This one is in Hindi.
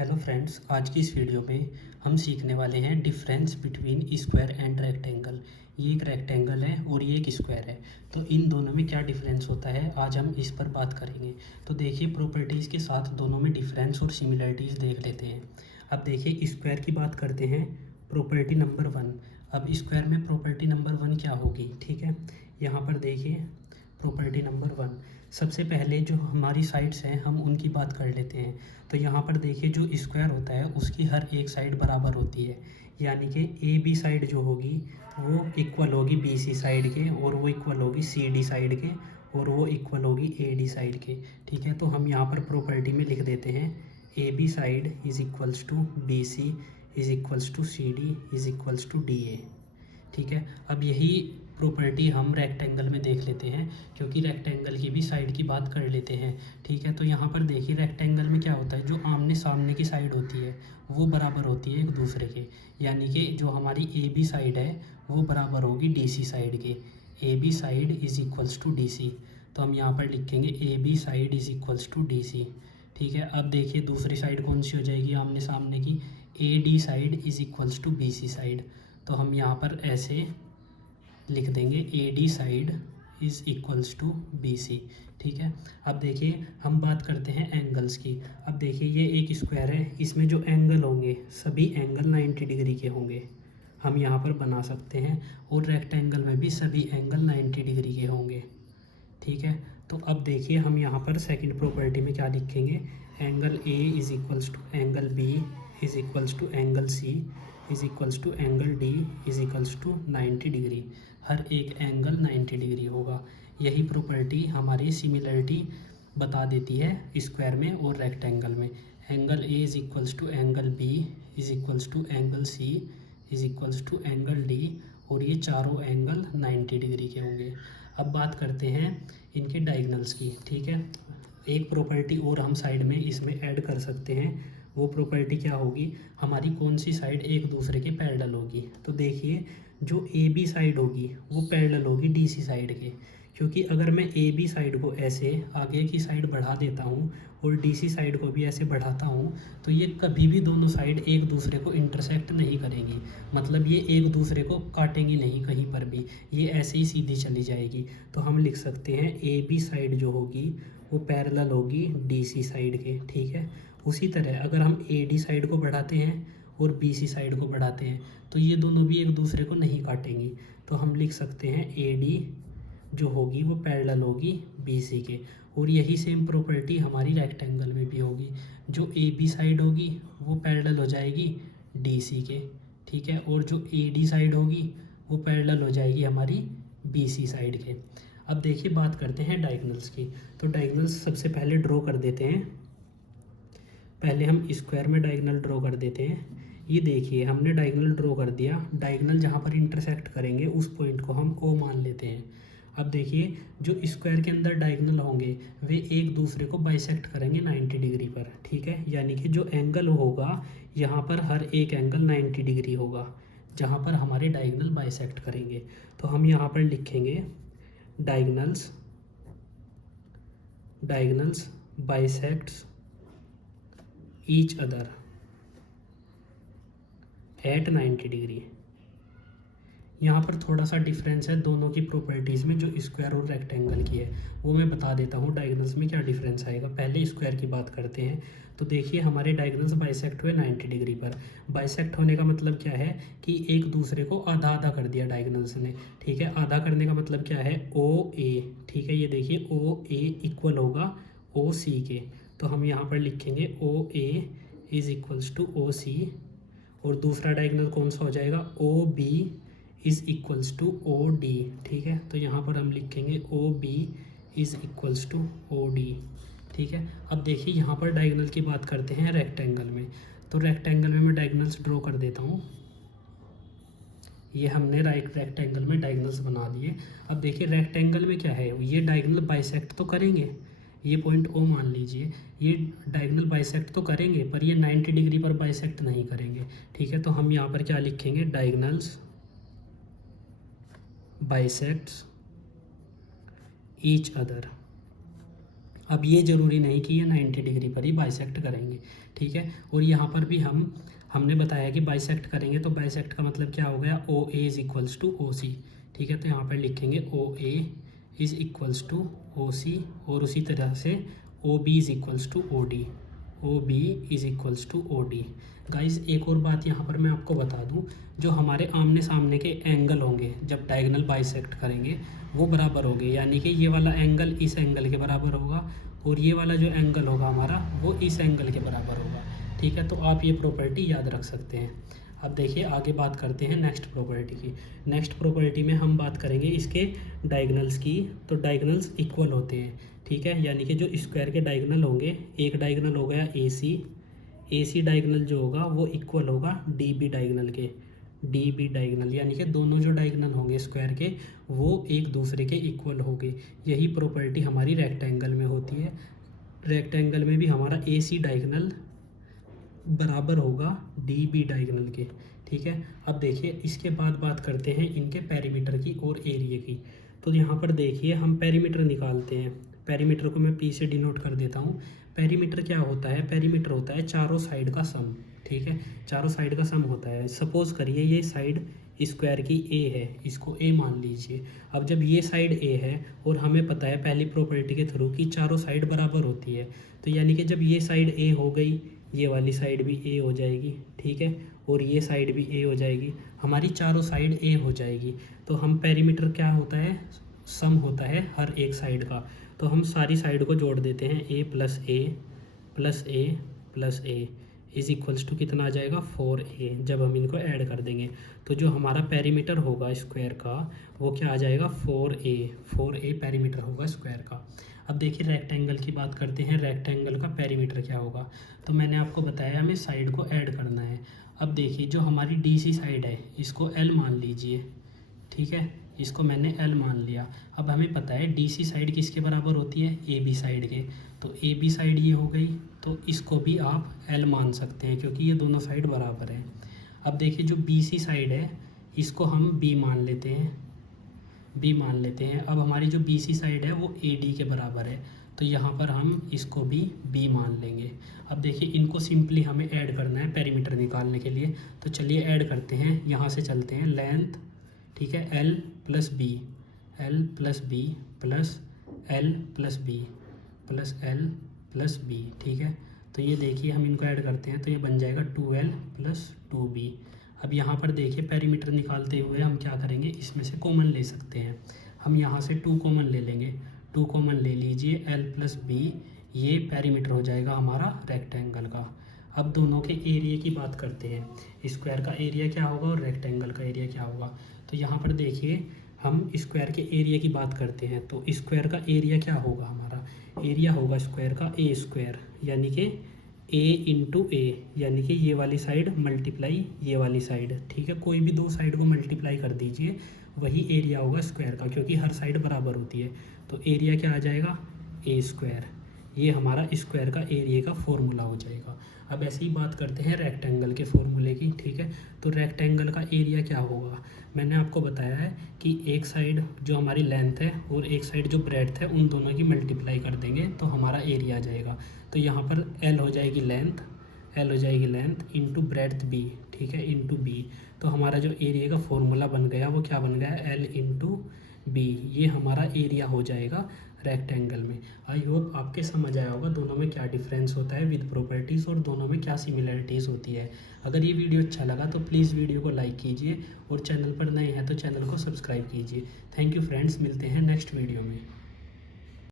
हेलो फ्रेंड्स, आज की इस वीडियो में हम सीखने वाले हैं difference between square and rectangle. ये एक रेक्टेंगल है और ये एक स्क्वायर है, तो इन दोनों में क्या डिफरेंस होता है आज हम इस पर बात करेंगे। तो देखिए, प्रॉपर्टीज़ के साथ दोनों में डिफरेंस और सिमिलरिटीज़ देख लेते हैं। अब देखिए, स्क्वायर की बात करते हैं, प्रॉपर्टी नंबर 1। अब स्क्वायर में प्रॉपर्टी नंबर 1 क्या होगी, ठीक है। यहाँ पर देखिए, प्रॉपर्टी नंबर 1, सबसे पहले जो हमारी साइड्स हैं हम उनकी बात कर लेते हैं। तो यहाँ पर देखिए, जो स्क्वायर होता है उसकी हर एक साइड बराबर होती है, यानी कि ए बी साइड जो होगी वो इक्वल होगी बी सी साइड के, और वो इक्वल होगी सी डी साइड के, और वो इक्वल होगी ए डी साइड के। ठीक है, तो हम यहाँ पर प्रॉपर्टी में लिख देते हैं A B side is equals to B C is equals to C D is equals to D A. ठीक है, अब यही प्रॉपर्टी हम रेक्टेंगल में देख लेते हैं, क्योंकि रेक्टेंगल की भी साइड की बात कर लेते हैं। ठीक है, तो यहाँ पर देखिए, रेक्टेंगल में क्या होता है, जो आमने सामने की साइड होती है वो बराबर होती है एक दूसरे के, यानी कि जो हमारी ए बी साइड है वो बराबर होगी डी सी साइड के। A B side is equals to D C, तो हम यहाँ पर लिखेंगे A B side is equals to D C. ठीक है, अब देखिए दूसरी साइड कौन सी हो जाएगी आमने सामने की, A D side is equals to B C side. तो हम यहाँ पर ऐसे लिख देंगे A D side is equals to B C. ठीक है, अब देखिए हम बात करते हैं एंगल्स की। अब देखिए, ये एक स्क्वायर है, इसमें जो एंगल होंगे सभी एंगल 90 डिग्री के होंगे, हम यहाँ पर बना सकते हैं। और रेक्टेंगल में भी सभी एंगल 90 डिग्री के होंगे। ठीक है, तो अब देखिए हम यहाँ पर सेकंड प्रॉपर्टी में क्या लिखेंगे, angle A is equals to angle B is equals to angle C is equals to angle D is equals to 90 degree. हर एक एंगल 90 डिग्री होगा। यही प्रॉपर्टी हमारी सिमिलरिटी बता देती है स्क्वायर में और रेक्टेंगल में। Angle A is equals to angle B is equals to angle C is equals to angle D, और ये चारों एंगल 90 डिग्री के होंगे। अब बात करते हैं इनके डायगनल्स की। ठीक है, एक प्रॉपर्टी और हम साइड में इसमें ऐड कर सकते हैं। वो प्रॉपर्टी क्या होगी, हमारी कौन सी साइड एक दूसरे के पैरेलल होगी। तो देखिए, जो ए बी साइड होगी वो पैरेलल होगी डी सी साइड के, क्योंकि अगर मैं ए बी साइड को ऐसे आगे की साइड बढ़ा देता हूँ और डी सी साइड को भी ऐसे बढ़ाता हूँ, तो ये कभी भी दोनों साइड एक दूसरे को इंटरसेक्ट नहीं करेंगी। मतलब ये एक दूसरे को काटेंगी नहीं कहीं पर भी, ये ऐसे ही सीधी चली जाएगी। तो हम लिख सकते हैं ए बी साइड जो होगी वो पैरेलल होगी डी सी साइड के। ठीक है, उसी तरह अगर हम ए डी साइड को बढ़ाते हैं और बी सी साइड को बढ़ाते हैं तो ये दोनों भी एक दूसरे को नहीं काटेंगी। तो हम लिख सकते हैं ए डी जो होगी वो पैरेलल होगी बी सी के। और यही सेम प्रॉपर्टी हमारी रेक्टेंगल में भी होगी, जो ए बी साइड होगी वो पैरेलल हो जाएगी डी सी के। ठीक है, और जो ए डी साइड होगी वो पैरेलल हो जाएगी हमारी बी सी साइड के। अब देखिए, बात करते हैं डायगनल्स की। तो डायगनल्स सबसे पहले ड्रॉ कर देते हैं। पहले हम स्क्वायर में डायगनल ड्रॉ कर देते हैं। ये देखिए, हमने डायगनल ड्रॉ कर दिया। डायगनल जहाँ पर इंटरसेक्ट करेंगे उस पॉइंट को हम ओ मान लेते हैं। अब देखिए, जो स्क्वायर के अंदर डायगनल होंगे वे एक दूसरे को बाइसेक्ट करेंगे 90 डिग्री पर। ठीक है, यानी कि जो एंगल होगा यहाँ पर हर एक एंगल 90 डिग्री होगा जहाँ पर हमारे डायगनल बाइसेक्ट करेंगे। तो हम यहाँ पर लिखेंगे diagonals diagonals bisects each other at 90 degree. यहाँ पर थोड़ा सा डिफरेंस है दोनों की प्रॉपर्टीज़ में, जो स्क्वायर और रेक्टेंगल की है वो मैं बता देता हूँ डायगनल्स में क्या डिफरेंस आएगा। पहले स्क्वायर की बात करते हैं। तो देखिए, हमारे डायगनल्स बाइसेक्ट हुए 90 डिग्री पर। बाइसेक्ट होने का मतलब क्या है कि एक दूसरे को आधा आधा कर दिया डायगनल्स ने। ठीक है, आधा करने का मतलब क्या है, ओ ए। ठीक है, ये देखिए ओ ए इक्वल होगा ओ सी के। तो हम यहाँ पर लिखेंगे O A is equals to O C, और दूसरा डायगनल कौन सा हो जाएगा, O B is equals to O D. ठीक है, तो यहाँ पर हम लिखेंगे O B is equals to O D. ठीक है, अब देखिए यहाँ पर डायगनल की बात करते हैं रेक्टेंगल में। तो रेक्टेंगल में मैं डायगनल्स ड्रॉ कर देता हूँ। ये हमने रेक्टेंगल में डायगनल्स बना दिए। अब देखिए, रेक्टेंगल में क्या है, ये डायगनल बाइसेक्ट तो करेंगे, ये पॉइंट ओ मान लीजिए, ये डायगनल बाइसेक्ट तो करेंगे पर ये 90 डिग्री पर बाइसेक्ट नहीं करेंगे। ठीक है, तो हम यहाँ पर क्या लिखेंगे, डायगनल्स बाइसेक्ट्स ईच अदर अब ये ज़रूरी नहीं कि ये 90 डिग्री पर ही बाइसेक्ट करेंगे, ठीक है। और यहाँ पर भी हमने बताया कि बाइसेक्ट करेंगे, तो बाइसेक्ट का मतलब क्या हो गया, O A is equals to O C, ठीक है। तो यहाँ पर लिखेंगे O A is equals to O C, और उसी तरह से O B is equals to O D, O B is equals to O D. Guys एक और बात यहाँ पर मैं आपको बता दूँ, जो हमारे आमने सामने के एंगल होंगे जब डायगोनल बाइसेक्ट करेंगे वो बराबर होंगे, यानी कि ये वाला एंगल इस एंगल के बराबर होगा और ये वाला जो एंगल होगा हमारा वो इस एंगल के बराबर होगा, ठीक है। तो आप ये प्रॉपर्टी याद रख सकते हैं। अब देखिए आगे बात करते हैं नेक्स्ट प्रॉपर्टी की। नेक्स्ट प्रॉपर्टी में हम बात करेंगे इसके डायगोनल्स की। तो डायगोनल्स इक्वल होते हैं, ठीक है, यानी कि जो स्क्वायर के डायगोनल होंगे, एक डायगोनल हो गया ए सी डायगोनल जो होगा वो इक्वल होगा डी बी डायगोनल के, डी बी डायगोनल, यानी कि दोनों जो डायगोनल होंगे स्क्वायर के वो एक दूसरे के इक्वल होंगे। यही प्रॉपर्टी हमारी रेक्टेंगल में होती है। रेक्टेंगल में भी हमारा ए सी डायगोनल बराबर होगा डी बी डायगोनल के, ठीक है। अब देखिए इसके बाद बात करते हैं इनके पेरीमीटर की और एरिया की। तो यहाँ पर देखिए हम पेरीमीटर निकालते हैं। पेरीमीटर को मैं पी से डिनोट कर देता हूँ। पेरीमीटर क्या होता है, पेरीमीटर होता है चारों साइड का सम, ठीक है, चारों साइड का सम होता है। सपोज करिए ये साइड स्क्वायर की ए है, इसको ए मान लीजिए। अब जब ये साइड ए है और हमें पता है पहली प्रॉपर्टी के थ्रू कि चारों साइड बराबर होती है, तो यानी कि जब ये साइड ए हो गई ये वाली साइड भी ए हो जाएगी, ठीक है, और ये साइड भी ए हो जाएगी, हमारी चारों साइड ए हो जाएगी। तो हम पेरीमीटर क्या होता है, सम होता है हर एक साइड का। तो हम सारी साइड को जोड़ देते हैं, A plus A plus A plus A is equals to कितना आ जाएगा 4a। जब हम इनको ऐड कर देंगे तो जो हमारा पेरीमीटर होगा स्क्वायर का वो क्या आ जाएगा 4a पेरीमीटर होगा स्क्वायर का। अब देखिए रेक्टेंगल की बात करते हैं, रेक्टेंगल का पेरीमीटर क्या होगा। तो मैंने आपको बताया हमें साइड को ऐड करना है। अब देखिए जो हमारी डी सी साइड है इसको एल मान लीजिए, ठीक है, इसको मैंने एल मान लिया। अब हमें पता है डी सी साइड किसके बराबर होती है, ए बी साइड के। तो ए बी साइड ये हो गई, तो इसको भी आप एल मान सकते हैं क्योंकि ये दोनों साइड बराबर हैं। अब देखिए जो बी सी साइड है इसको हम बी मान लेते हैं, बी मान लेते हैं। अब हमारी जो बी सी साइड है वो ए डी के बराबर है, तो यहाँ पर हम इसको भी बी मान लेंगे। अब देखिए इनको सिंपली हमें ऐड करना है पेरीमीटर निकालने के लिए। तो चलिए ऐड करते हैं, यहाँ से चलते हैं लेंथ, ठीक है, L plus B, L plus B plus L plus B plus L plus B, ठीक है। तो ये देखिए हम इनको ऐड करते हैं तो ये बन जाएगा 2l प्लस 2b। अब यहाँ पर देखिए पेरीमीटर निकालते हुए हम क्या करेंगे, इसमें से कॉमन ले सकते हैं। हम यहाँ से 2 कॉमन ले लेंगे, 2 कॉमन ले लीजिए, l प्लस बी, ये पेरीमीटर हो जाएगा हमारा रेक्टेंगल का। अब दोनों के एरिया की बात करते हैं, स्क्वायर का एरिया क्या होगा और रेक्टेंगल का एरिया क्या होगा। तो यहाँ पर देखिए हम स्क्वायर के एरिया की बात करते हैं, तो स्क्वायर का एरिया क्या होगा, हमारा एरिया होगा स्क्वायर का ए स्क्वायर, यानी कि ए इंटू ए, यानी कि ये वाली साइड मल्टीप्लाई ये वाली साइड, ठीक है, कोई भी दो साइड को मल्टीप्लाई कर दीजिए वही एरिया होगा स्क्वायर का, क्योंकि हर साइड बराबर होती है। तो एरिया क्या आ जाएगा, ए स्क्वायर, ये हमारा स्क्वायर का एरिया का फॉर्मूला हो जाएगा। अब ऐसे ही बात करते हैं रेक्टेंगल के फॉर्मूले की, ठीक है। तो रेक्टेंगल का एरिया क्या होगा, मैंने आपको बताया है कि एक साइड जो हमारी लेंथ है और एक साइड जो ब्रेड्थ है उन दोनों की मल्टीप्लाई कर देंगे तो हमारा एरिया आ जाएगा। तो यहाँ पर एल हो जाएगी लेंथ, एल हो जाएगी लेंथ इंटू ब्रेड्थ बी, ठीक है, इंटू बी। तो हमारा जो एरिया का फॉर्मूला बन गया वो क्या बन गया, एल इंटू बी, ये हमारा एरिया हो जाएगा रेक्टेंगल में। आई होप आपके समझ आया होगा दोनों में क्या डिफरेंस होता है विद प्रॉपर्टीज़ और दोनों में क्या सिमिलरिटीज़ होती है। अगर ये वीडियो अच्छा लगा तो प्लीज़ वीडियो को लाइक कीजिए और चैनल पर नए हैं तो चैनल को सब्सक्राइब कीजिए। थैंक यू फ्रेंड्स, मिलते हैं नेक्स्ट वीडियो में।